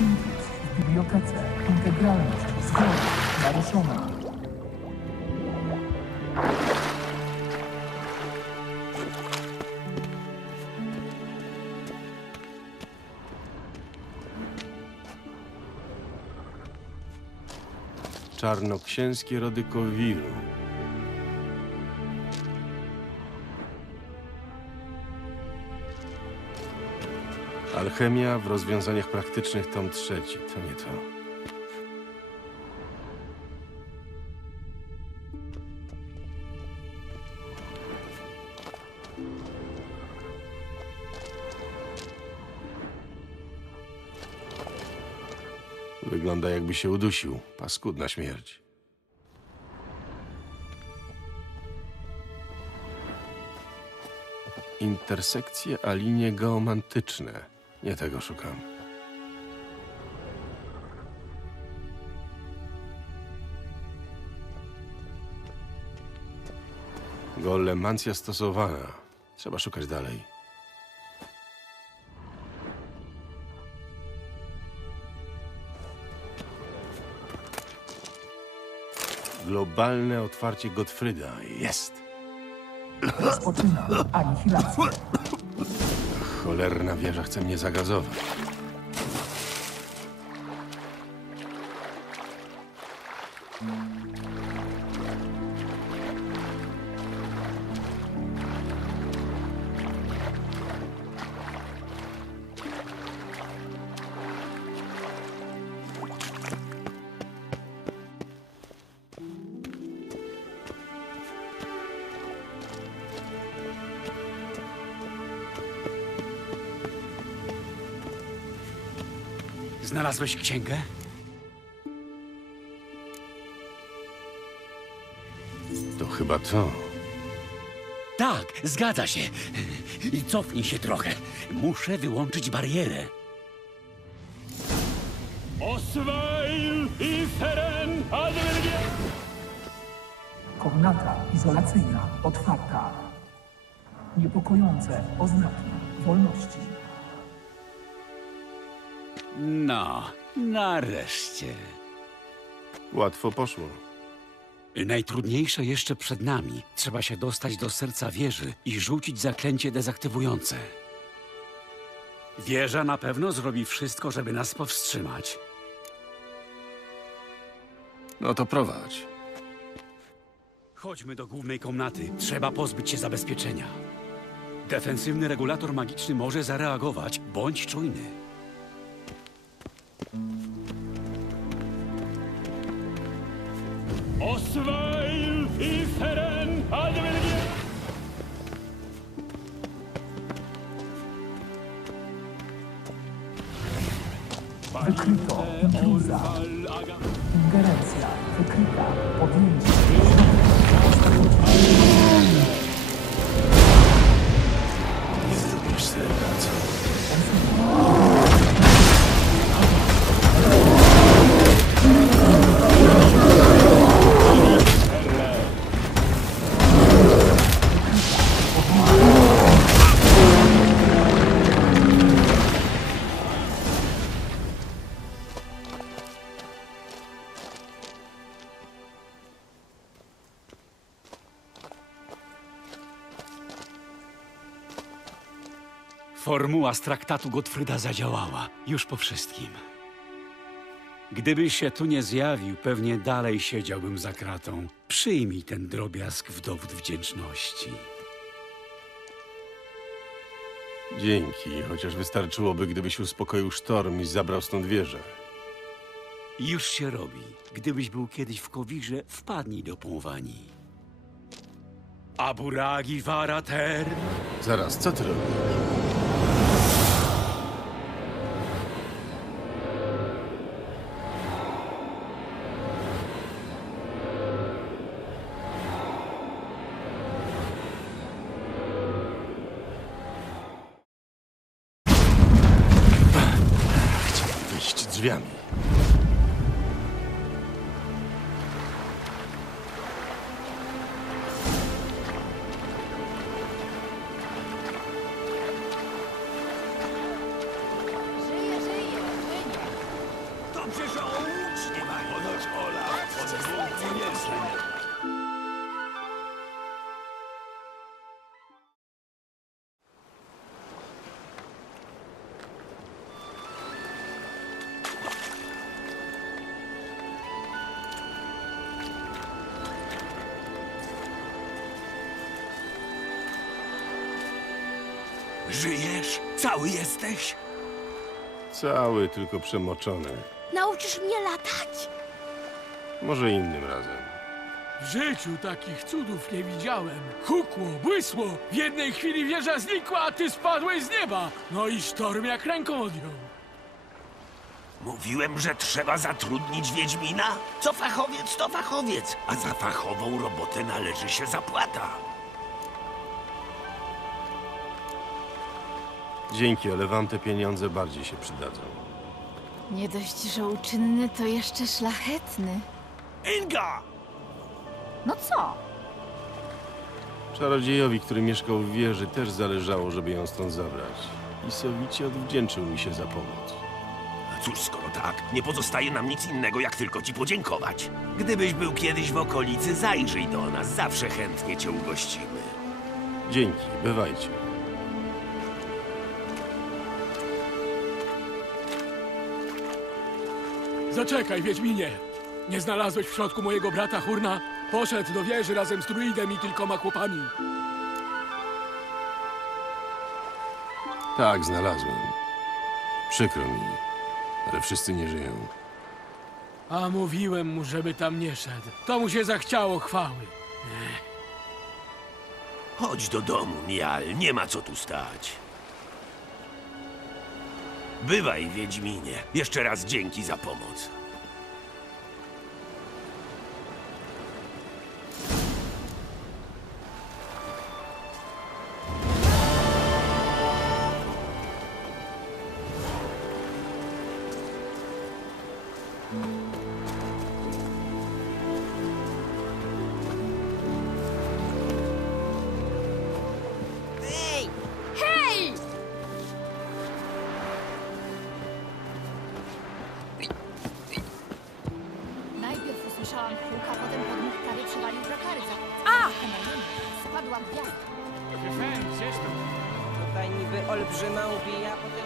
Intruz w bibliotece. Integralność. Zgoda. Naruszona. Czarnoksięskie rody. Alchemia w rozwiązaniach praktycznych tom trzeci. To nie to. Wygląda jakby się udusił. Paskudna śmierć. Intersekcje, a linie geomantyczne. Nie tego szukam. Golemancja stosowana. Trzeba szukać dalej. Globalne otwarcie Gottfrieda. Jest! Rozpoczyna. Anihilacja. Cholerna wieża chce mnie zagazować. Znalazłeś księgę? To chyba to. Tak, zgadza się. I cofnij się trochę. Muszę wyłączyć barierę. Osweil i Feren! Komnata izolacyjna. Otwarta. Niepokojące oznaki wolności. No, nareszcie. Łatwo poszło. Najtrudniejsze jeszcze przed nami. Trzeba się dostać do serca wieży i rzucić zaklęcie dezaktywujące. Wieża na pewno zrobi wszystko, żeby nas powstrzymać. No to prowadź. Chodźmy do głównej komnaty. Trzeba pozbyć się zabezpieczenia. Defensywny regulator magiczny może zareagować. Bądź czujny. Osweil i Feren Advergie! Wykryto. Ingerencja. Wykryta. Podjęcie. Nie zrobisz serca, co? Formuła z traktatu Gottfrieda zadziałała. Już po wszystkim. Gdybyś się tu nie zjawił, pewnie dalej siedziałbym za kratą. Przyjmij ten drobiazg w dowód wdzięczności. Dzięki, chociaż wystarczyłoby, gdybyś uspokoił sztorm i zabrał stąd wieżę. Już się robi. Gdybyś był kiedyś w Kowirze, wpadnij do Pąwani. Aburagi Varater. Zaraz, co ty robisz? Przecież o ucznie mają. Ponoć Olaf od dwóch dni nie żyje. Żyjesz? Cały jesteś? Cały, tylko przemoczony. Nauczysz mnie latać? Może innym razem. W życiu takich cudów nie widziałem. Hukło, błysło. W jednej chwili wieża znikła, a ty spadłeś z nieba. No i sztorm jak ręką odjął. Mówiłem, że trzeba zatrudnić Wiedźmina? Co fachowiec, to fachowiec, a za fachową robotę należy się zapłata. Dzięki, ale wam te pieniądze bardziej się przydadzą. Nie dość, że uczynny, to jeszcze szlachetny. Inga! No co? Czarodziejowi, który mieszkał w wieży, też zależało, żeby ją stąd zabrać. I sowicie odwdzięczył mi się za pomoc. A cóż, skoro tak, nie pozostaje nam nic innego, jak tylko ci podziękować. Gdybyś był kiedyś w okolicy, zajrzyj do nas, zawsze chętnie cię ugościmy. Dzięki, bywajcie. Zaczekaj, Wiedźminie. Nie znalazłeś w środku mojego brata Hurna? Poszedł do wieży razem z druidem i kilkoma chłopami. Tak, znalazłem. Przykro mi, ale wszyscy nie żyją. A mówiłem mu, żeby tam nie szedł. To mu się zachciało chwały. Chodź do domu, Mial, nie ma co tu stać. Bywaj, Wiedźminie. Jeszcze raz dzięki za pomoc. Tutaj niby olbrzyma ubija, potem.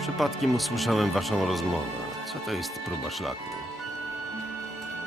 Przypadkiem usłyszałem waszą rozmowę. Co to jest próba szlaku?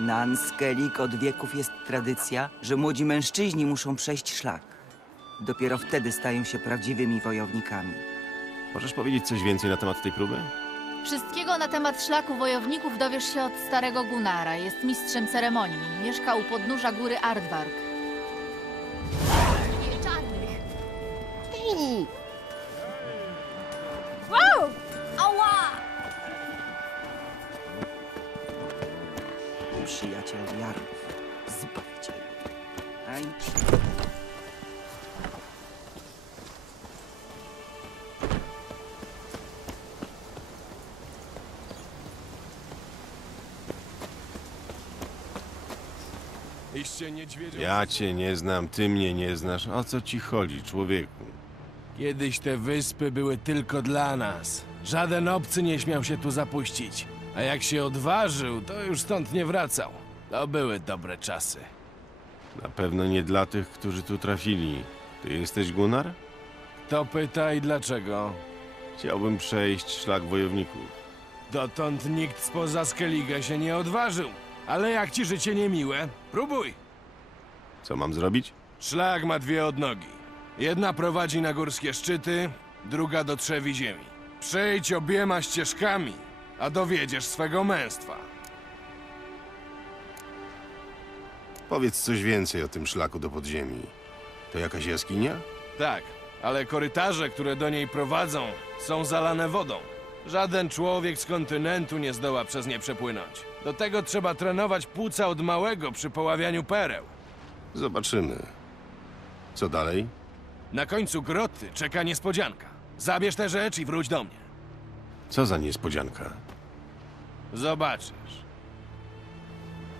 Na Anskelik od wieków jest tradycja, że młodzi mężczyźni muszą przejść szlak. Dopiero wtedy stają się prawdziwymi wojownikami. Możesz powiedzieć coś więcej na temat tej próby? Wszystkiego na temat szlaku wojowników dowiesz się od starego Gunara. Jest mistrzem ceremonii. Mieszka u podnóża góry Ardvark. Iście niedźwiedzią. Ja cię nie znam, ty mnie nie znasz. O co ci chodzi, człowieku? Kiedyś te wyspy były tylko dla nas. Żaden obcy nie śmiał się tu zapuścić. A jak się odważył, to już stąd nie wracał. To były dobre czasy. Na pewno nie dla tych, którzy tu trafili. Ty jesteś Gunnar? Kto pyta i dlaczego? Chciałbym przejść szlak wojowników. Dotąd nikt spoza Skellige się nie odważył. Ale jak ci życie niemiłe, próbuj. Co mam zrobić? Szlak ma dwie odnogi. Jedna prowadzi na górskie szczyty, druga do trzewi ziemi. Przejdź obiema ścieżkami, a dowiedziesz swego męstwa. Powiedz coś więcej o tym szlaku do podziemi. To jakaś jaskinia? Tak, ale korytarze, które do niej prowadzą, są zalane wodą. Żaden człowiek z kontynentu nie zdoła przez nie przepłynąć. Do tego trzeba trenować płuca od małego przy poławianiu pereł. Zobaczymy. Co dalej? Na końcu groty czeka niespodzianka. Zabierz tę rzecz i wróć do mnie. Co za niespodzianka? Zobaczysz.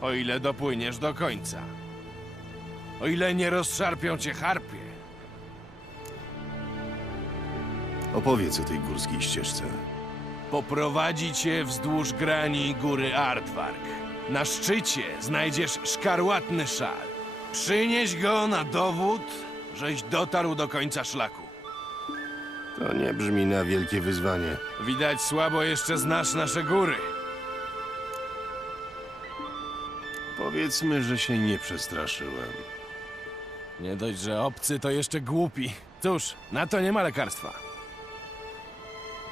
O ile dopłyniesz do końca. O ile nie rozszarpią cię harpie. Opowiedz o tej górskiej ścieżce. Poprowadzi cię wzdłuż grani góry Artwark. Na szczycie znajdziesz szkarłatny szal. Przynieś go na dowód, żeś dotarł do końca szlaku. To nie brzmi na wielkie wyzwanie. Widać słabo jeszcze znasz nasze góry. Powiedzmy, że się nie przestraszyłem. Nie dość, że obcy to jeszcze głupi. Cóż, na to nie ma lekarstwa.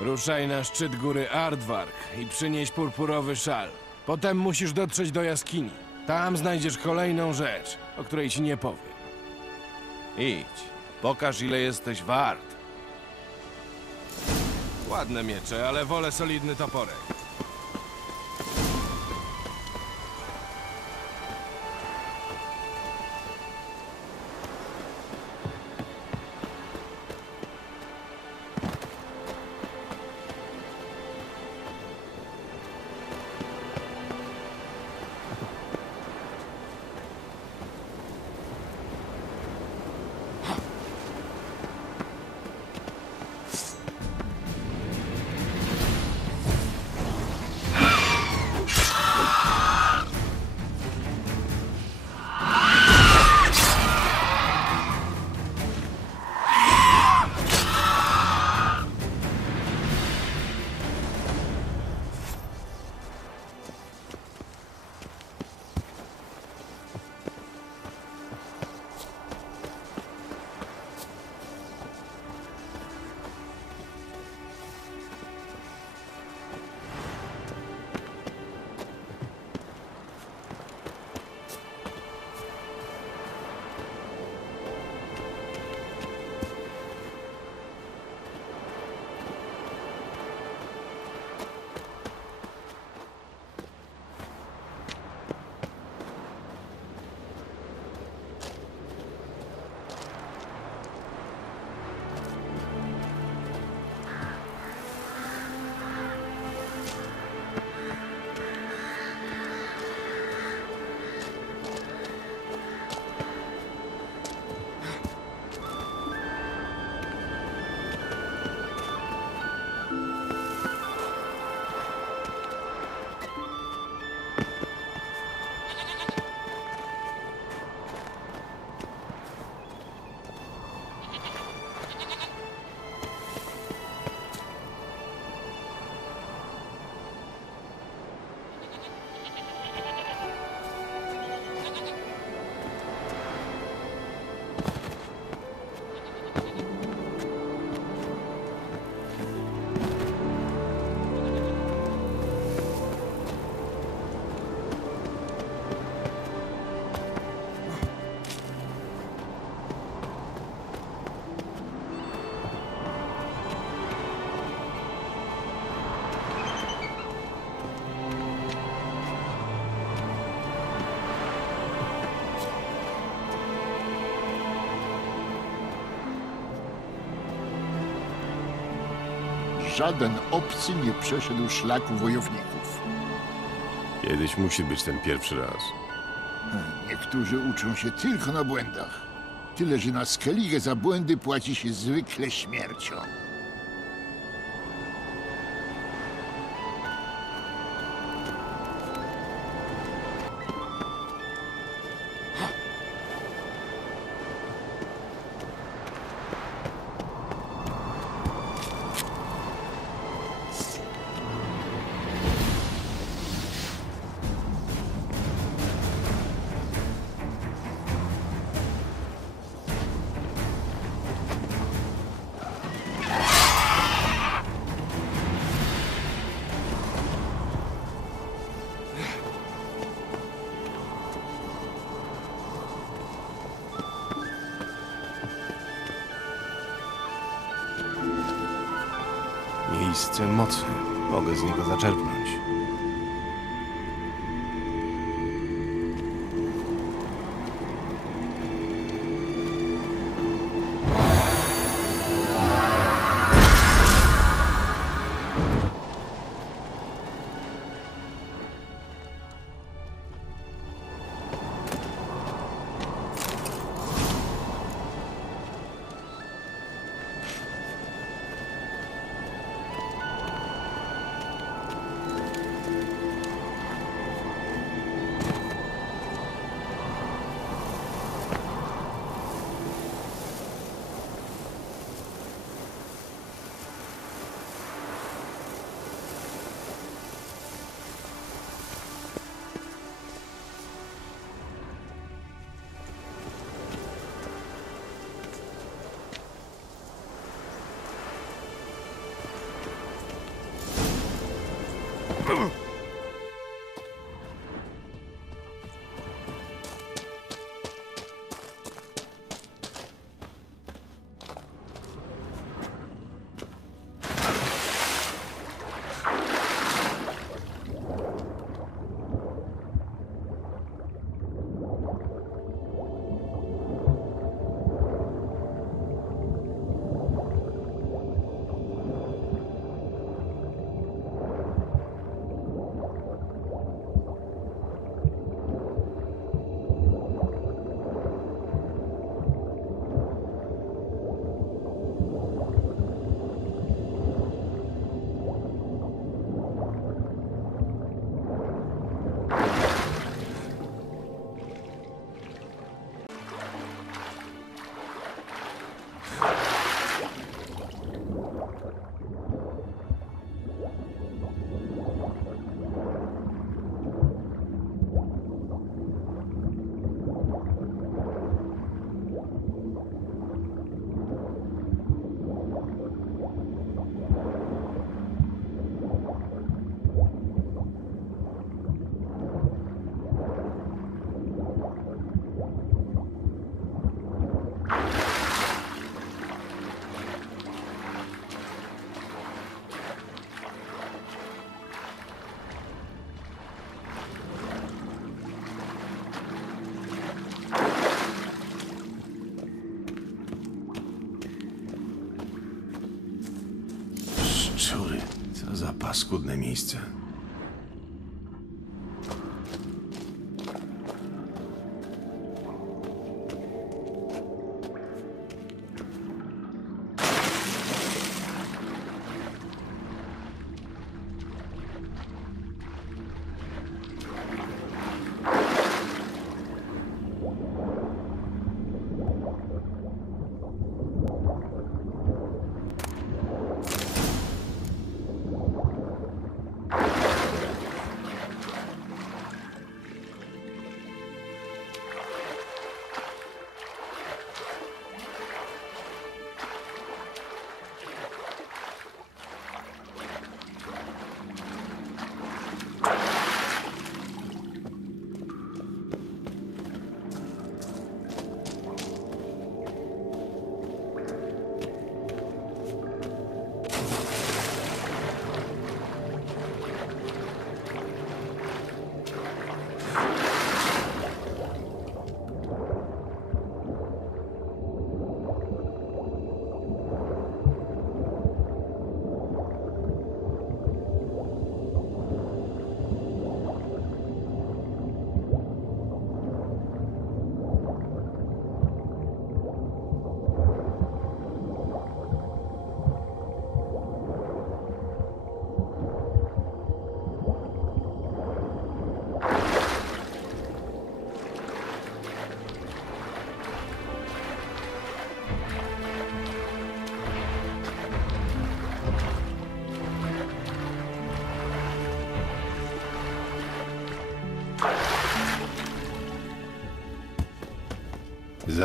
Ruszaj na szczyt góry Ardwark i przynieś purpurowy szal. Potem musisz dotrzeć do jaskini. Tam znajdziesz kolejną rzecz, o której ci nie powiem. Idź, pokaż ile jesteś wart. Ładne miecze, ale wolę solidny toporek. Żaden obcy nie przeszedł szlaku wojowników. Kiedyś musi być ten pierwszy raz. Niektórzy uczą się tylko na błędach. Tyle, że na Skellige za błędy płaci się zwykle śmiercią. Mocy. Mogę z niego zaczerpnąć. Szczury, co za paskudne miejsce.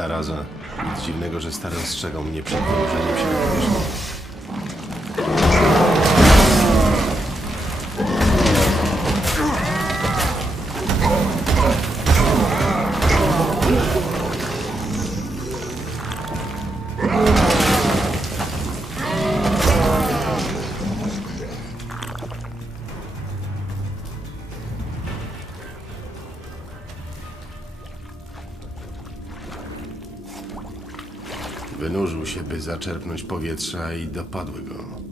Zaraza. Nic dziwnego, że stary ostrzegał mnie przed wynurzeniem się na powierzchnię. Zaczerpnąć powietrza i dopadły go.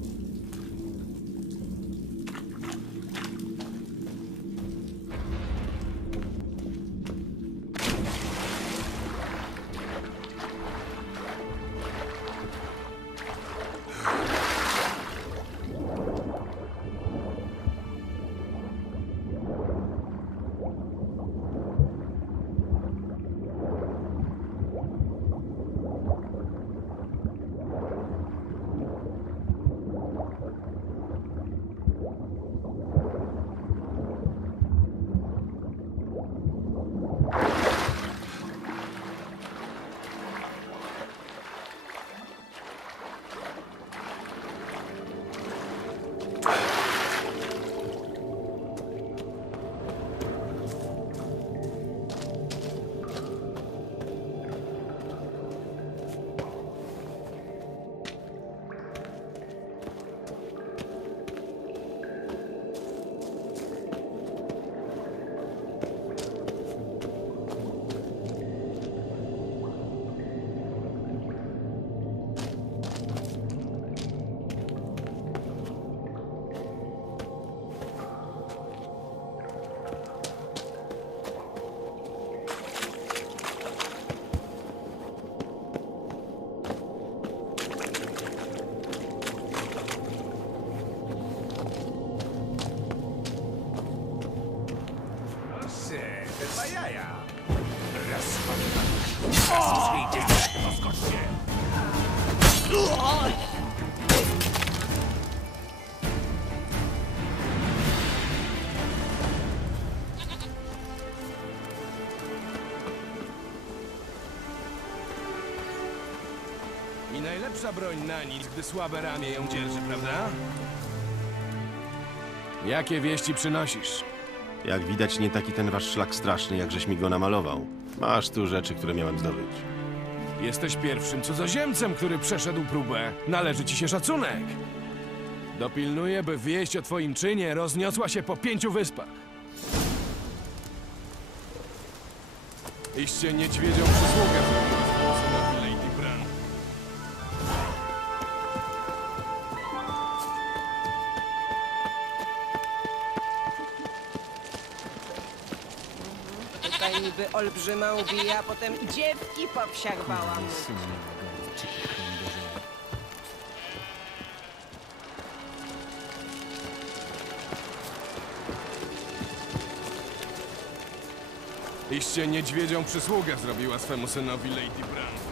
Lepsza broń na nic, gdy słabe ramię ją dzierży, prawda? Jakie wieści przynosisz? Jak widać, nie taki ten wasz szlak straszny, jak żeś mi go namalował. Masz tu rzeczy, które miałem zdobyć. Jesteś pierwszym cudzoziemcem, który przeszedł próbę. Należy ci się szacunek. Dopilnuję, by wieść o twoim czynie rozniosła się po pięciu wyspach. Iście niedźwiedzią przysługę Tutaj niby olbrzyma ubija, a potem dziewki po psiach bałam. Iście niedźwiedzią przysługę zrobiła swemu synowi Lady Bran.